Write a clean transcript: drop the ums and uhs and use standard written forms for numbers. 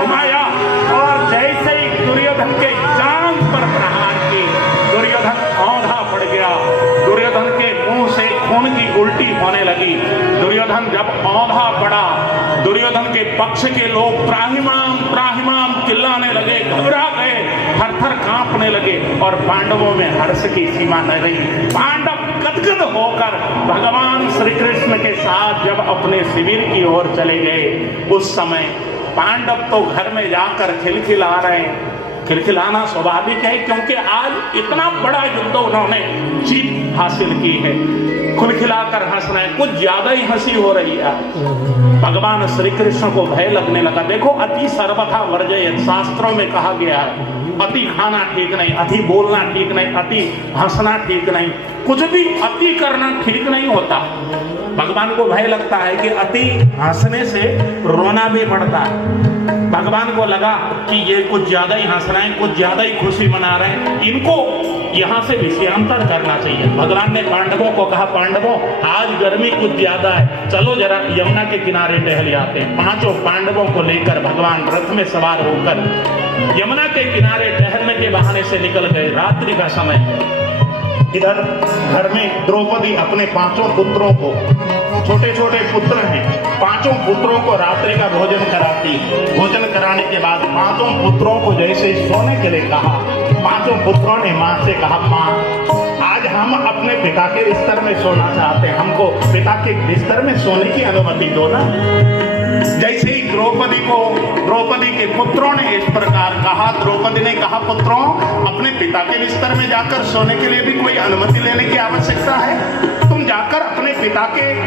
घुमाया और जैसे ही दुर्योधन के जांघ पर प्रहार की, दुर्योधन औंधा पड़ गया। दुर्योधन के मुंह से खून की उल्टी होने लगी। दुर्योधन जब औंधा पड़ा, दुर्योधन के पक्ष के लोग त्राहिमाम त्राहिमाम चिल्लाने लगे, घबरा गए, थर-थर कांपने लगे और पांडवों में हर्ष की सीमा न रही। पांडव गदगद होकर भगवान श्री कृष्ण के साथ जब अपने शिविर की ओर चले गए, उस समय पांडव तो घर में जाकर खिलखिला रहे हैं। खिलखिलाना स्वाभाविक है, क्योंकि आज इतना बड़ा युद्ध उन्होंने जीत हासिल की है। खिलखिलाकर हंस रहे हैं, कुछ ज्यादा ही हंसी हो रही है। भगवान श्री कृष्ण को भय लगने लगा। देखो, अति सर्वथा वर्जयेत शास्त्रों में कहा गया है, अति खाना ठीक नहीं, अति बोलना ठीक नहीं, अति हंसना ठीक नहीं, कुछ भी अति करना ठीक नहीं होता। भगवान को भय लगता है कि अति हंसने से रोना भी बढ़ता है। भगवान को लगा कि ये कुछ ज्यादा ही हंस रहे हैं, कुछ ज्यादा ही खुशी मना रहे हैं, इनको यहाँ से विषयांतर करना चाहिए। भगवान ने पांडवों को कहा, पांडवों आज गर्मी कुछ ज्यादा है, चलो जरा यमुना के किनारे टहल आते हैं। पांचों पांडवों को लेकर भगवान रथ में सवार होकर यमुना के किनारे टहलने के बहाने से निकल गए। रात्रि का समय, इधर घर में द्रौपदी अपने पांचों पुत्रों को, छोटे छोटे पुत्र हैं, पांचों पुत्रों को रात्रि का भोजन कराती है। भोजन कराने के बाद पांचों पुत्रों को जैसे सोने के लिए कहा, पांचों पुत्रों ने मां से कहा, मां आज हम अपने पिता के बिस्तर में सोना चाहते हैं, हमको पिता के बिस्तर में सोने की अनुमति दो ना। जैसे ही द्रौपदी के पुत्रों ने इस प्रकार कहा, द्रौपदी ने कहा, पुत्रों अपने पिता के बिस्तर में जाकर सोने के लिए भी कोई अनुमति लेने की आवश्यकता है? तुम जाकर अपने पिता के